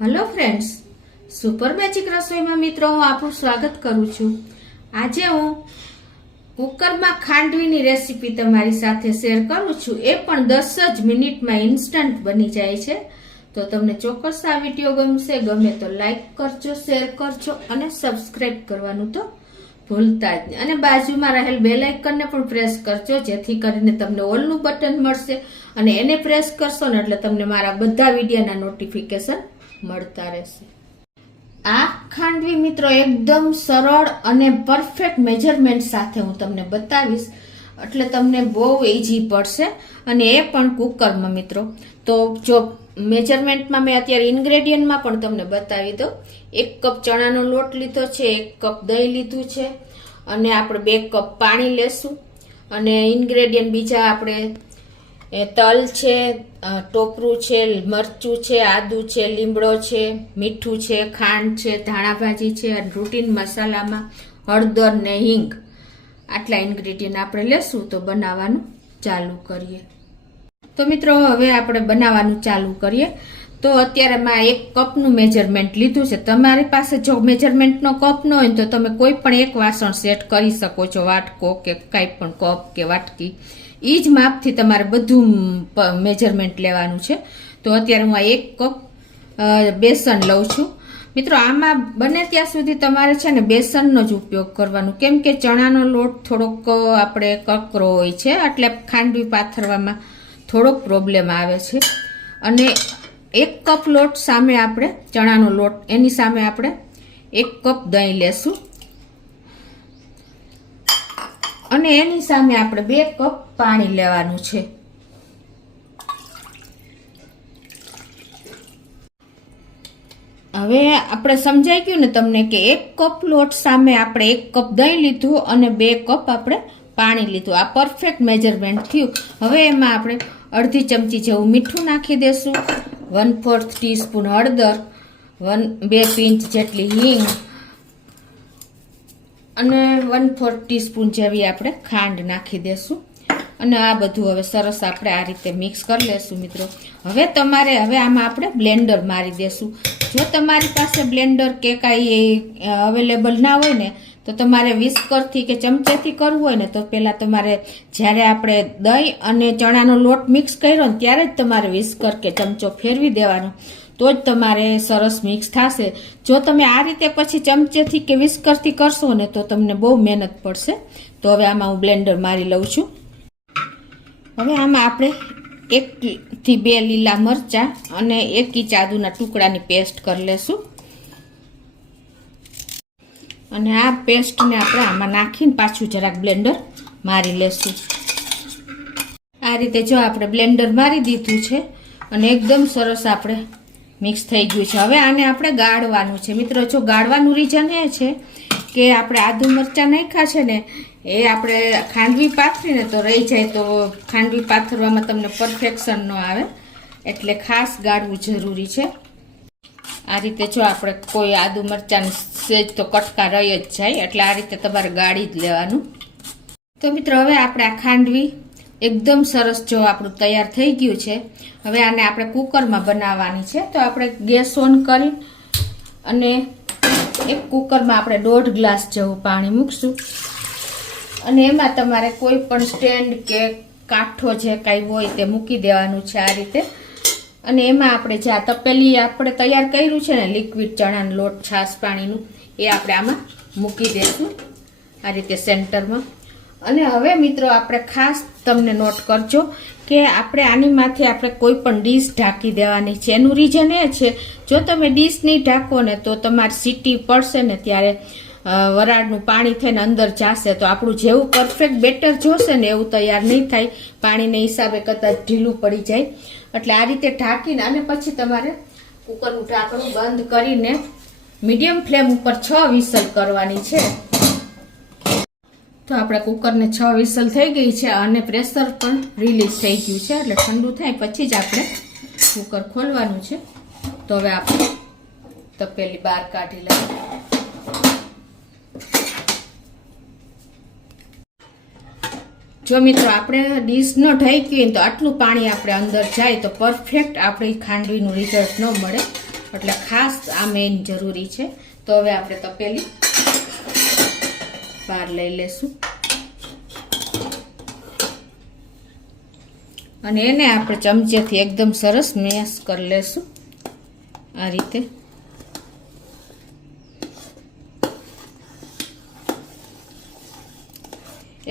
Hello friends, super magic રસોઈમાં મિત્રો હું આપનું સ્વાગત કરું છું। આજે હું કુકરમાં ખાંડવીની રેસીપી તમારી સાથે શેર કરું છું। એ પણ 10 જ મિનિટમાં ઇન્સ્ટન્ટ બની જાય છે। તો તમને ચોક્કસ આ વિડીયો ગમે તો લાઈક કરજો, શેર કરજો અને સબસ્ક્રાઇબ કરવાનું તો ભૂલતા જ નહીં। અને બાજુમાં રહેલ બેલ આઇકનને પણ પ્રેસ કરજો, જેથી કરીને તમને ઓલનું બટન મળશે અને એને પ્રેસ કરશો ને એટલે તમને મારા બધા વિડીયોના નોટિફિકેશન મળતા રહેશે। આ ખાંડવી મિત્રો એકદમ સરળ અને પરફેક્ટ મેજરમેન્ટ સાથે હું તમને બતાવીશ, એટલે તમને બહુ ઈઝી પડશે અને એ પણ કુકરમાં મિત્રો। તો જો મેજરમેન્ટમાં મેં અત્યારે ઇન્ગ્રેડિયન્ટમાં પણ તમને બતાવી દઉં। 1 કપ ચણાનો લોટ લીધો છે, 1 કપ દહીં લીધું છે અને આપણે 2 કપ પાણી લેશું। અને ઇન્ગ્રેડિયન્ટ બીજા આપણે તલ છે, ટોપરું છે, મરચું છે, આદુ છે, લીમડો છે, મીઠું છે, ખાંડ છે, ધાણા ભાજી છે અને રૂટીન મસાલામાં હળદર ને હિંગ, આટલા ઇન્ગ્રેડિયન્ટ આપણે લેશું। તો બનાવવાનું ચાલુ કરીએ। તો મિત્રો હવે આપણે બનાવવાનું ચાલુ કરીએ। તો અત્યારે મેં 1 કપનું મેજરમેન્ટ લીધું છે। તમારી પાસે જો મેજરમેન્ટનો કપ ન હોય તો તમે કોઈ પણ એક વાસણ સેટ કરી શકો છો, વાટકો કે કાંઈ પણ કપ કે વાટકી, એ જ માપથી તમારે બધું મેજરમેન્ટ લેવાનું છે। તો અત્યારે હું આ 1 કપ બેસન લઉં છું। મિત્રો આમાં બને ત્યાં સુધી તમારે છે ને બેસનનો જ ઉપયોગ કરવાનો, કેમ કે ચણાનો લોટ થોડોક આપણે કકરો હોય છે, એટલે ખાંડવી પાથરવામાં થોડોક પ્રોબ્લેમ આવે છે। અને 1 કપ લોટ સામે આપણે ચણાનો લોટ, એની સામે આપણે 1 કપ દહીં લેશું અને એની સામે આપણે 2 કપ પાણી લેવાનું છે। હવે આપણે સમજાઈ ગયું ને તમને કે 1 કપ લોટ સામે આપણે 1 કપ દહીં લીધું અને 2 કપ આપણે પાણી લીધું। આ પરફેક્ટ મેજરમેન્ટ થયું। હવે એમાં આપણે અડધી ચમચી જેવું મીઠું નાખી દેશું, 1/4 ટીસ્પૂન હળદર, 2 પિંચ જેટલી હિંગ અને 1/4 ટીસ્પૂન જેવી આપણે ખાંડ નાખી દેશું। અને આ બધું હવે સરસ આપણે આ રીતે મિક્સ કરી લેશું મિત્રો। હવે આમાં આપણે બ્લેન્ડર મારી દેશું। જો તમારી પાસે બ્લેન્ડર કે કાંઈ અવેલેબલ ના હોય ને તો તમારે વિસ્કરથી કે ચમચેથી કરવું હોય ને તો પહેલાં તમારે જ્યારે આપણે દહીં અને ચણાનો લોટ મિક્સ કર્યો ને ત્યારે જ તમારે વિસ્કર કે ચમચો ફેરવી દેવાનો, તો જ તમારે સરસ મિક્સ થશે। જો તમે આ રીતે પછી ચમચેથી કે વિસ્કરથી કરશો ને તો તમને બહુ મહેનત પડશે। તો હવે આમાં હું બ્લેન્ડર મારી લઉં છું। હવે આમાં આપણે 1 થી 2 લીલા મરચાં અને 1 ઇંચ આદુના ટુકડાની પેસ્ટ કરી લેશું અને આ પેસ્ટને આપણે આમાં નાખીને પાછું જરાક બ્લેન્ડર મારી લેશું। આ રીતે જો આપણે બ્લેન્ડર મારી દીધું છે અને એકદમ સરસ આપણે મિક્સ થઈ ગયું છે। હવે આને આપણે ગાળવાનું છે મિત્રો। જો ગાળવાનું રીઝન એ છે કે આપણે આદુ મરચાં નાખ્યા છે ને, એ આપણે ખાંડવી પાથરીને તો રહી જાય, તો ખાંડવી પાથરવામાં તમને પરફેક્શન ન આવે, એટલે ખાસ ગાળવું જરૂરી છે। આ રીતે જો આપણે કોઈ આદુ મરચાં સેજ તો કટકા રહી જ જાય, એટલે આ રીતે તમારે ગાળી જ લેવાનું। તો મિત્રો હવે આપણે આ ખાંડવી એકદમ સરસ જો આપણું તૈયાર થઈ ગયું છે। હવે આને આપણે કુકરમાં બનાવવાની છે। તો આપણે ગેસ ઓન કરી અને એક કુકરમાં આપણે 1.5 ગ્લાસ જેવું પાણી મૂકશું અને એમાં તમારે કોઈ પણ સ્ટેન્ડ કે કાઠો જે કાંઈ હોય તે મૂકી દેવાનું છે આ રીતે। અને એમાં આપણે જે આ તપેલી આપણે તૈયાર કર્યું છે ને લિક્વિડ ચણાનો લોટ છાશ પાણીનું, એ આપણે આમાં મૂકી દઈશું આ રીતે સેન્ટરમાં। અને હવે મિત્રો આપણે ખાસ તમને નોટ કરજો કે આપણે આની માથે આપણે કોઈ પણ ડીશ ઢાંકી દેવાની છે। એનું રીઝન એ છે, જો તમે ડીશ નહીં ઢાંકો ને તો તમારી સીટી પડશે ને ત્યારે વરાળનું પાણી થઈને અંદર જશે, તો આપણું જેવું પરફેક્ટ બેટર જોશે ને એવું તૈયાર નહીં થાય, પાણીને હિસાબે કદાચ ઢીલું પડી જાય। એટલે આ રીતે ઢાંકીને અને પછી તમારે કુકરનું ઢાંકણું બંધ કરીને મીડિયમ ફ્લેમ ઉપર 6 વિસલ કરવાની છે। તો આપણે કુકરને 6 વિસલ થઈ ગઈ છે અને પ્રેશર પણ રિલીઝ થઈ ગયું છે, એટલે ઠંડુ થાય પછી જ આપણે કુકર ખોલવાનું છે। તો હવે આપણે તપેલી બહાર કાઢી લઈએ। જો મિત્રો આપણે ડીશ ન ઢાંકી હોય તો આટલું પાણી આપણે અંદર જાય તો પરફેક્ટ આપણી ખાંડવીનું રિઝલ્ટ ન મળે, એટલે ખાસ આ મેઇન જરૂરી છે. તો હવે આપણે તપેલી બહાર લઈ લેશું અને એને આપણે ચમચેથી એકદમ સરસ મેશ કરી લેશું. આ રીતે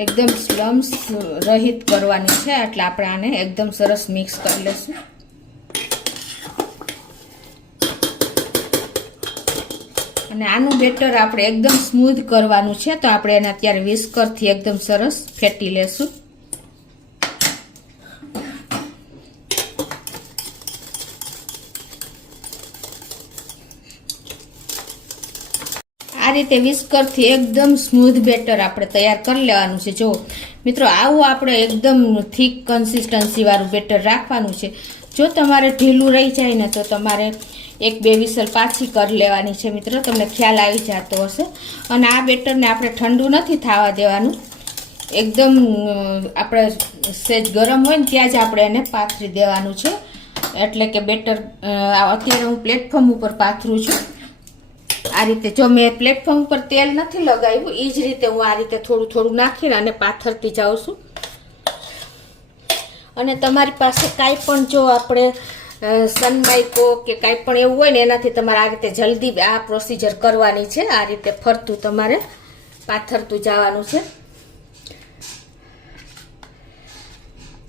એકદમ સ્લમ્સ રહિત કરવાની છે, એટલે આપણે આને એકદમ સરસ મિક્સ કરી લેશું. અને આનું બેટર આપણે એકદમ સ્મૂધ કરવાનું છે, તો આપણે એને અત્યારે વિસ્કરથી એકદમ સરસ ફેટી લેશું. આ રીતે વિસ્કરથી એકદમ સ્મૂધ બેટર આપણે તૈયાર કરી લેવાનું છે. જો મિત્રો, આવું આપણે એકદમ થીક કન્સિસ્ટન્સી વાળું બેટર રાખવાનું છે. જો તમારે ઢીલું રહી જાય ને તો તમારે 1-2 વિસલ પાછી કરી લેવાની છે. મિત્રો, તમને ખ્યાલ આવી જતો હશે. અને આ બેટરને આપણે ઠંડુ નથી થવા દેવાનું. એકદમ આપણે સેજ ગરમ હોય ને ત્યાં જ આપણે એને પાથરી દેવાનું છે. એટલે કે બેટર અત્યારે હું પ્લેટફોર્મ ઉપર પાથરું છું. આ રીતે જો મેં પ્લેટફોર્મ ઉપર તેલ નથી લગાવ્યું, એ જ રીતે હું આ રીતે થોડું થોડું નાખીને અને પાથરતી જાઉં છું. અને તમારી પાસે કાંઈ પણ જો આપણે સનમાઇકો કે કાંઈ પણ એવું હોય ને એનાથી તમારે આ રીતે જલ્દી આ પ્રોસિજર કરવાની છે. આ રીતે ફરતું તમારે પાથરતું જવાનું છે.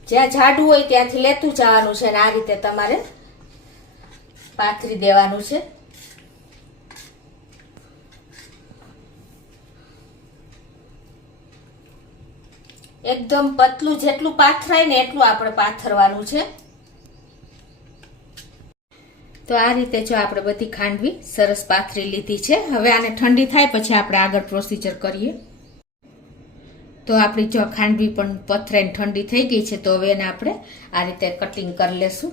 જ્યાં જાડું હોય ત્યાંથી લેતું જવાનું છે અને આ રીતે તમારે પાથરી દેવાનું છે. એકદમ પતલું જેટલું પાથરાય ને એટલું આપણે પાથરવાનું છે. તો આ રીતે જો આપણે બધી ખાંડવી સરસ પાથરી લીધી છે. હવે આને ઠંડી થાય પછી આપણે આગળ પ્રોસિજર કરીએ. તો આપણી જો ખાંડવી પણ પથરાઈને ઠંડી થઈ ગઈ છે, તો હવે એને આપણે આ રીતે કટિંગ કરી લેશું.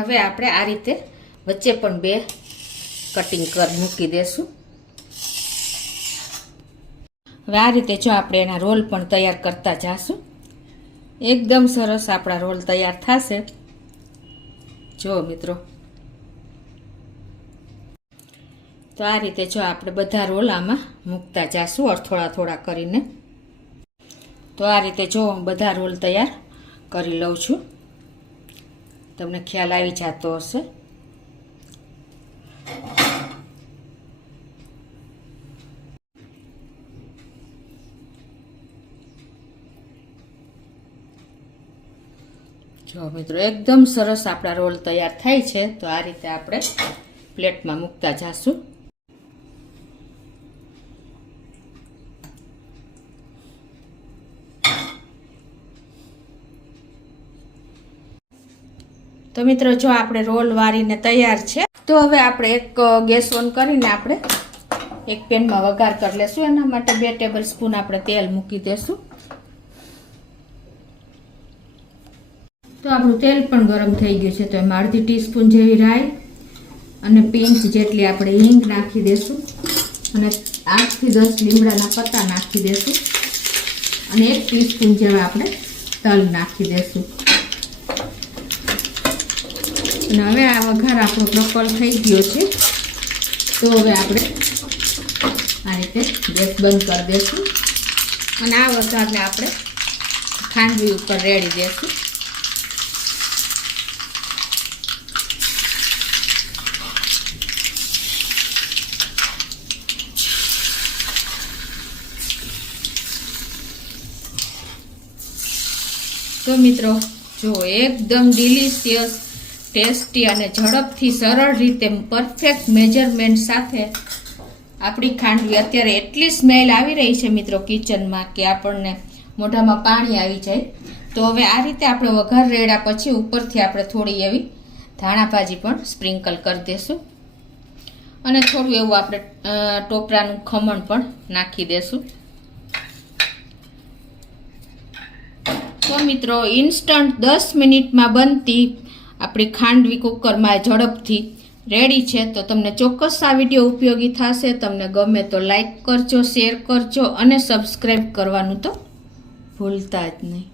હવે આપણે આ રીતે વચ્ચે પણ 2 કટિંગ કરી મૂકી દેશું. હવે આ રીતે જો આપણે એના રોલ પણ તૈયાર કરતા જાશું. એકદમ સરસ આપણા રોલ તૈયાર થશે. જો મિત્રો, તો આ રીતે જો આપણે બધા રોલ આમાં મૂકતા જાશું થોડા થોડા કરીને. તો આ રીતે જો બધા રોલ તૈયાર કરી લઉં છું. તમને ખ્યાલ આવી જતો હશે. જો મિત્રો, એકદમ સરસ આપણા રોલ તૈયાર થાય છે. તો આ રીતે આપણે પ્લેટમાં મૂકતા જાશું. તો મિત્રો, જો આપણે રોલ વાળીને તૈયાર છે. તો હવે આપણે એક ગેસ ઓન કરીને આપણે એક પેનમાં વઘાર કરી લેશું. એના માટે 2 ટેબલ સ્પૂન આપણે તેલ મૂકી દેશું. તો આપણું તેલ પણ ગરમ થઈ ગયું છે. તો એમાં અડધી ટીસ્પૂન જેવી રાઈ અને પિંચ જેટલી આપણે હિંગ નાખી દેશું. અને 8 થી 10 લીમડાના પત્તા નાખી દેશું. અને 1 ટીસ્પૂન જેવા આપણે તલ નાખી દેશું. અને હવે આ વઘાર આપણો પ્રપર થઈ ગયો છે. તો હવે આપણે આ રીતે ગેસ બંધ કરી દઈશું અને આ વઘારને આપણે ખાંડવી ઉપર રેડી દઈશું. તો મિત્રો, જો એકદમ ડિલિશિયસ, ટેસ્ટી અને ઝડપથી સરળ રીતે પરફેક્ટ મેજરમેન્ટ સાથે આપણી ખાંડવી અત્યારે એટલી સ્મેલ આવી રહી છે મિત્રો કિચનમાં કે આપણને મોઢામાં પાણી આવી જાય. તો હવે આ રીતે આપણે વઘાર રેડ્યા પછી ઉપરથી આપણે થોડી એવી ધાણાભાજી પણ સ્પ્રિંકલ કરી દઈશું અને થોડું એવું આપણે ટોપરાનું ખમણ પણ નાખી દઈશું. તો મિત્રો, ઇન્સ્ટન્ટ 10 મિનિટમાં બનતી આપણી ખાંડવી કુકરમાં ઝડપથી રેડી છે. તો તમને ચોક્કસ આ વિડીયો ઉપયોગી થશે. તમને ગમે તો લાઈક કરજો, શેર કરજો અને સબસ્ક્રાઈબ કરવાનું તો ભૂલતા જ નહીં.